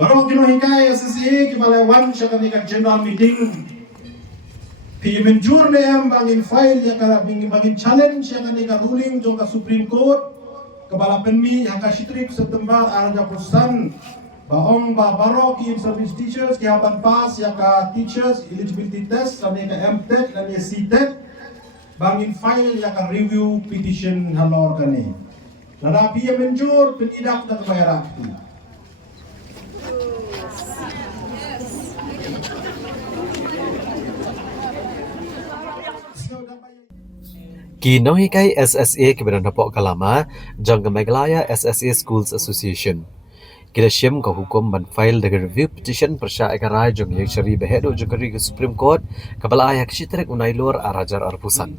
Baru kinuhikay SSA kibalawan siya kanika general meeting. Menjur na yang bangin file yang bangin challenge yang kanika ruling jong ka Supreme Court kabala penmi yang ka Shitrik September araja pusan bahong baro ki service teachers ki haban pass yang ka teachers eligibility test kanika MTech dan CTech bangin file yang ka review petition halor kani. Narapi yang menjur penidak dan kebayaran. Kinohikai SSA kebenaran napok kalama jang Megalaya SSA Schools Association. Kita syem ke hukum ban file dengan review petition persya ekarai jang yang syari behedo jangkari ke Supreme Court kabala ayak syiterek unai luar arajar arpusan.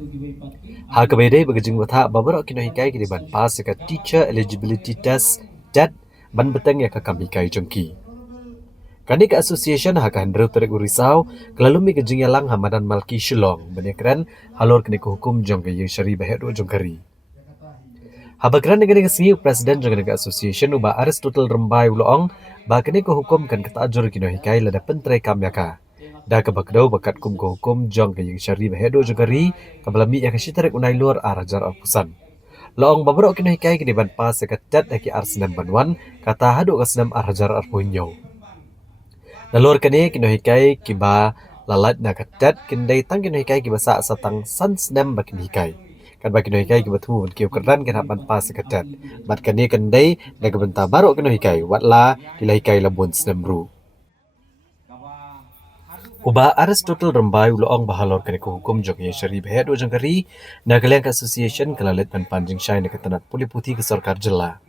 Ha kebede bagajing wata babarok kinohikai kini ban pas ke teacher eligibility test TET ban beteng ya ke kamikai jangki. Kani ke association haka handru terek urisau kelalumi ke jingyalang Hamadan Malki Shillong benekran halor kini ke hukum jong ke yang syari behedo jongkari. Habakran dengan singi presiden jong ke association uba Aristotle Rembai uloong ba kini ke hukum kan kata ajur kino hikai lada pentre kamyaka. Da ke bakdau bakat kum ke hukum jong ke yang syari behedo jongkari kabalami ya kasyiterek unai luar arajar alpusan. Loong babarok kino hikai kini ban pas seketat haki arsenam banwan kata hadu kasenam arajar arpunyo. Nalur kini kinohikai kiba lalat na katet kindai tang kinohikai kiba sa satang sansnem bakin hikai. Kan bakin kinohikai kiba tumu ban kiu kerdan kan hapan pas katet. Bat kini kendai naga benta baru kinohikai watla kilahikai labun snemru. Uba Aristotle Rembai uloong bahalor kini ko hukum jong yang syari behedo jangkari nagaliang association kalalit pan panjing syai na katanat puli putih ke sarkar jela.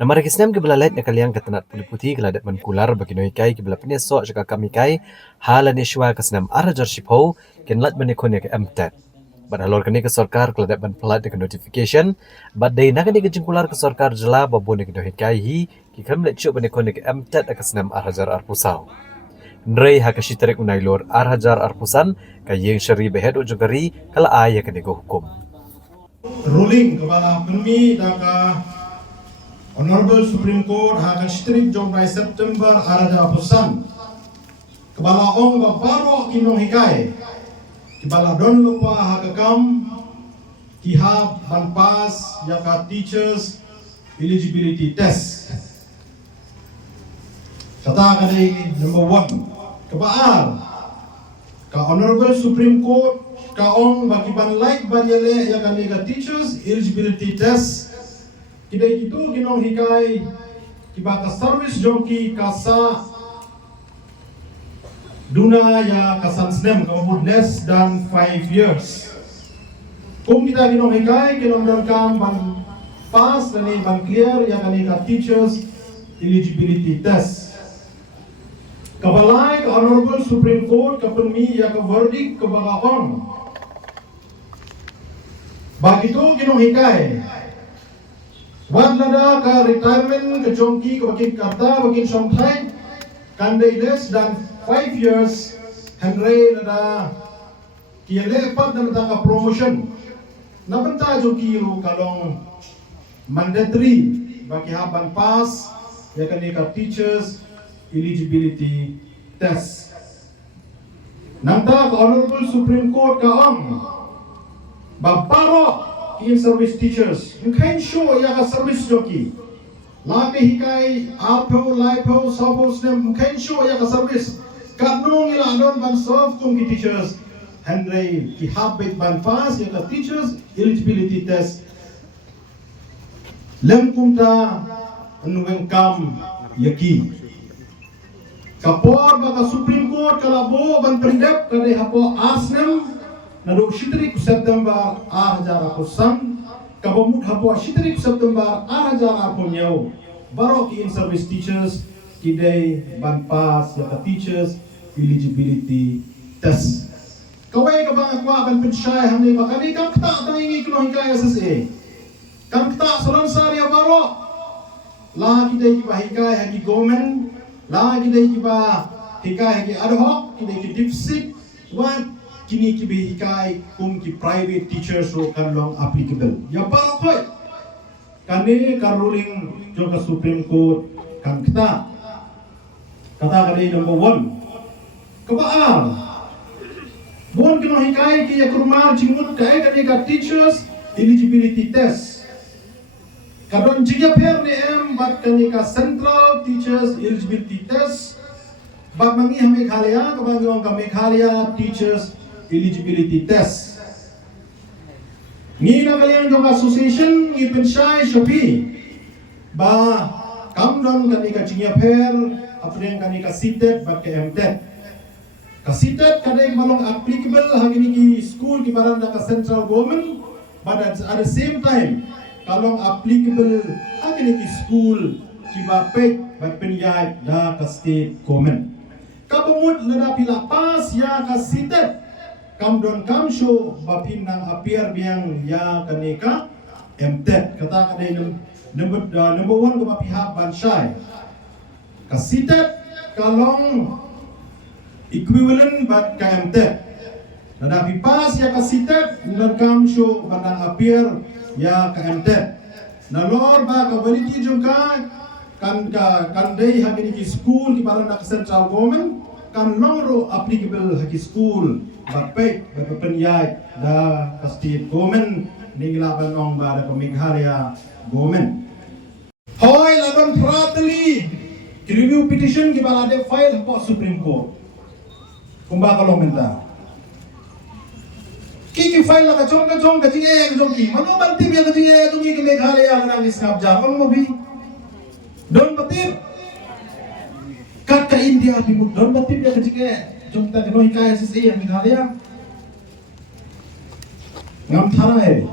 Nama rekisnam ke belalait nak kaliang ketenat putih putih keladat menkular bagi noikai ke belapnya sok jika kami kai halan iswa kesenam arajar shipho kenlat menekon ke MTET. Badalor kini ke sarkar keladat pelat dengan notification bad day nak kini ke jengkular ke sarkar jela babun ke noikai hi ki kamlet cuk menekon ke MTET kesenam arajar arpusau. Nrei hakashiterek unai lor arajar arpusan kayeng syari behed ujugari kala aya kini ke hukum. Ruling kepala penmi daka Honorable Supreme Court hakan Shitrik jong by September araja pusan kepala ong baparo kinong hikai kepala don lupa hakakam kihab ban pas yaka teachers eligibility test kata kadai number 1 kebaal ka Honorable Supreme Court ka ong bagi ban like ban yele yaka nega teachers eligibility test kidai itu ginong hikai kibata service jongki kasa duna ya kasan snem kabut less than 5 years. Kung kita ginong hikai ginong dalkam ban pass dan ban clear ya kanika teachers eligibility test. Kabalai ka Honorable Supreme Court kapenmi ya ka verdict kabagaon. Bagito ginong hikai Wadlada ka retirement ke jongki ke bakin karta bakin somthai kandai less than 5 years henry lada kiele pat na ka promotion nabenta jongki ru kalong mandatory bagi haban pass ya kanika teachers eligibility test. Nanta ka Honorable Supreme Court ka baparo in service teachers mungkin show ya ka service joki laki hikai alpo lipo sopo snem mungkin show ya ka service kadnong ila don ban serve kum ki teachers henry ki habit ban pass ya ka teachers eligibility test lem kumta anuweng kam yaki kapor baka Supreme Court kalabo ban pendep kadai hapo asnem Nado Shitrik September pusan kabamut hapo Shitrik September punyau baro ki in service teachers kidai ban pass ya teachers eligibility test kawai kabang akwa ban pensyai hamni bakani kam kta tangi kuno hikai SSA kam kta saran saria baro la kidai ki bahikai hagi government la kidai ki ba hikai hagi ad hoc kidai ki dipsit wan kini kibi hikai kum ki private teachers ro kan long applicable ya para koi kani kan ruling joka Supreme Court kan kita Kata kadai number 1. Kabaal. Buon kino hikai ki yakurmar jimut kai kadai ka teachers eligibility test. Kadon jigya per ni bat kani ka central teachers eligibility test. Bat mangi hame khalia kabang ong ka Meghalaya teachers eligibility test. Ni na kalian jong association ni pensyai Shopee. Ba kamdon kani ka jigya per apne kani ka seated bat ka MTET. Ka seated kadai malong applicable hagini ki school ki baranda ka central government, but at the same time kalong applicable hagini ki school ki ba pay bat penyai da ka state government. Kabumut lada pila pas ya ka seated kamdon kamsho bapin nang appear biang ya kaneka MTET kata kadai number 1 ko pihak bansyai ka seated kalong equivalent bat ka MTET. Nadapi pas ya ka seated dan kamsho banang appear ya ka MTET. Nalor ba ka validity jung ka kan day hagini ki school ki barang ka central government kan longro applicable hagi school bat pay bat penyai da ka state government ninglaban ong ba da Meghalaya government. Hoy laban prateli ki review petition ki balade file po Supreme Court. Kumba kalong menta. Kiki file la kachong ka jinge kachong ki. Mano banti biya ka jinge kachong ki Meghalaya nang iskap japang mo bi. Don batip. Kat ka India bimut don batip biya ka jinge. Jom ta kanoy ka SSA ang Meghalaya. Ngam thara eh.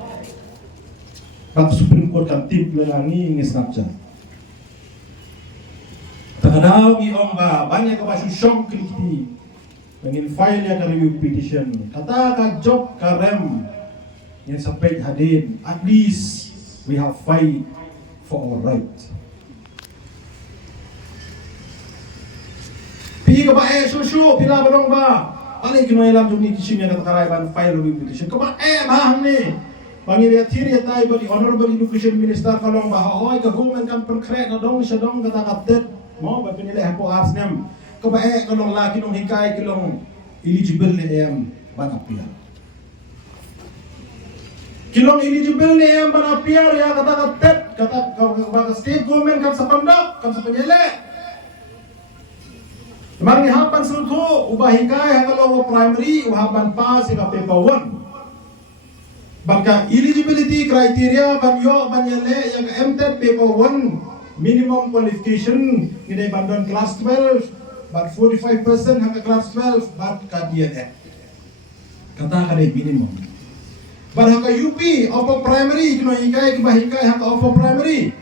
Pak Supreme Court kan tip langi ngisnap ja. Tagadaw iong ba banyak ka ba syong kriti. Pengin file ya ka review petition. Kata ka job ka rem. Yang sampai hadin. At least we have fight for our right. Pi ka ba susu pila balong ba? Paling kinoelam jung ni kishim ya kata karaiban file review petition. Ka ba bahang ni. Pangiria tiri tayo ba di Honorable Education Minister kalong ba hoy ka government kan perkret na dong siya dong kata katet mo ba pinilih ako asnem. Kabae kalong laki nung hikay kalong eligible ni em banapia. Kilong eligible ni em banapia ya kata katet kata state government kan sa pandak kan sa penyele. Marang hapan sulto ubah hikay kalong primary uhapan pa si paper 1. Bangka eligibility criteria banyo banyele yang MTET paper 1 minimum qualification ngidai bandon class 12 but 45% hangga class 12 but ka DNF. Kata kadai minimum. But hangga UP upper primary kino hingkai hangga upper primary.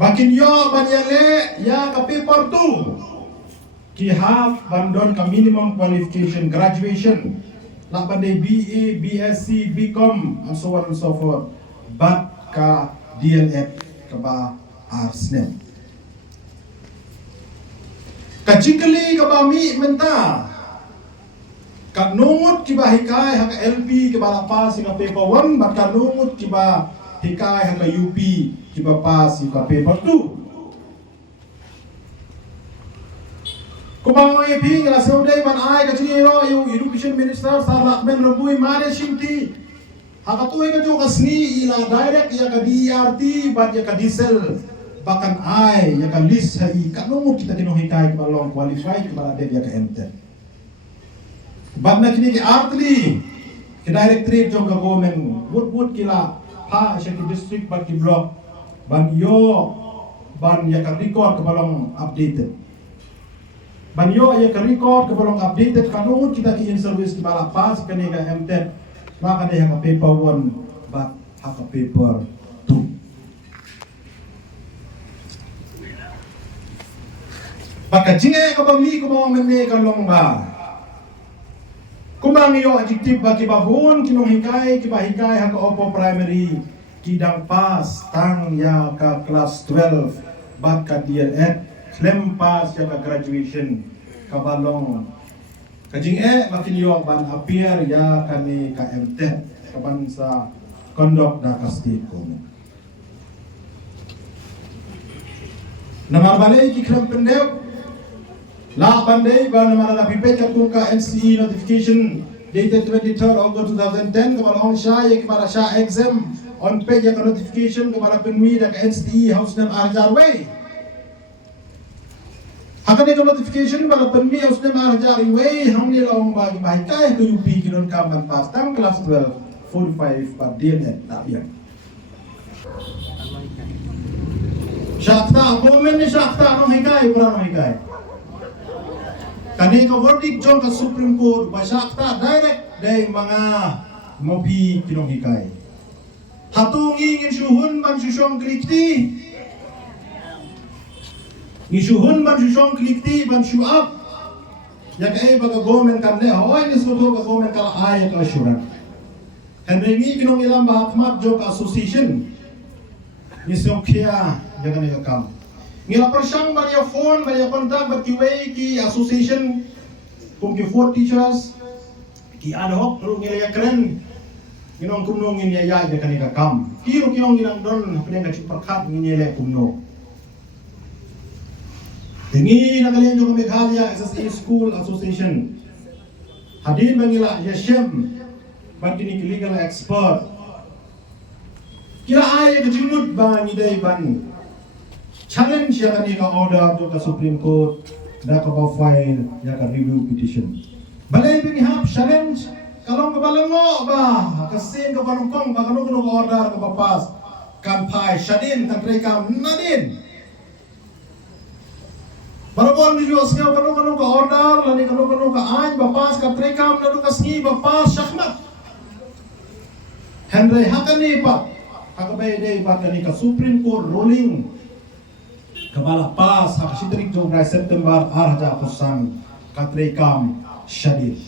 Bakin yo banyele ya ka paper 2 ki half bandon ka minimum qualification graduation. Lah pandai BA, BSc, BCom and so on and so forth. But ka DNF ka ba ARSNEM. Kajikali ka ba mi menta. Ka nungut ki ba hikay haka LP ki ba pas ka paper 1 but ka nungut ki ba hikay haka UP ki ba pas ka paper 2. Kumang ay ping la sauday man ay kachiro yung Education Minister sa men rabui mane shinti hakatuy ka jo kasni ila direct ya ka DRT bat ya ka diesel bakan ay ya ka list hay kanungo kita kinuhikay balong qualified para de ya ka MTET bat na kini ki artly ki directorate jo ka government wood kila pa siya ki district bat ki block ban yo ban ya ka record ka balong updated. Banyo ay ka-record kabalong updated kanunod kita ki in service ki malapas kani ka MTET maka day haka paper 1 but haka paper 2. Baka jinge ka ba mi kumang mene kalong ba? Kumang iyo adjective ba kibabun kinong hikay kibahikay haka opo primary kidang pas tang ya ka class 12 but ka DLED claim pass ya ka graduation kabalong kajing makinyo ban appear ya kani ka MTET kaban sa conduct da ka state government. Namabalay ki claim pendew La bandai ba nama na pipet ka NCE notification dated 23rd August 2010 kepada Hong Shai kepada Shah exam on page ka notification kepada penmi dan NCE House Nam Arjar Way. Akan ada notification pada penmi House Nam Arjar Way hang ni long bagi bahikai ke UP kidon kamban pastang kelas 12 45 per DNN tak biar. Syakta, komen ni syakta nong hikai pura nong hikai. Kani ka verdict jong ka Supreme Court ba syakta direct dari mga mopi kinong hikai. Hatungi ngin syuhun ban syusyong klikti. Ni syuhun ban syusyong klikti ban syuap. Ya ka baga gomen kan le hoy ni sudo ka gomen kala ay ka syuran. Henry ni kinong ilang bahakmat jong association. Ni syong kia ya kan ka kam. Ngila persyang banya phone, banya kontak berkiway ki association kum ki 4 teachers ki ad hoc ru ngila ya keren ginong kumno ngin ya ya kan ka kam ki ru kinong gilang don pene ka ciperkat ngin ya kumno tingi na kalian jo Meghalaya SSA School Association hadir bangila ya shem bagini legal expert kira ay ka jimut ba ni dai ban challenge ya kan ka order do ka Supreme Court da ka file ya ka review petition balay bingihap challenge kalong ka balango ba kasin ka balungkong ba kanu ka order ka papas kan pai shadin tan trekam nadin barabon ni jos ka kanu ka order lani kanu ka aj papas ka trekam nadu ka sngi papas shahmat Henry hakani pa hakabay day pa kani ka Supreme Court ruling Kepala pas hak sidrik jom September arja pusan katrekam syadid.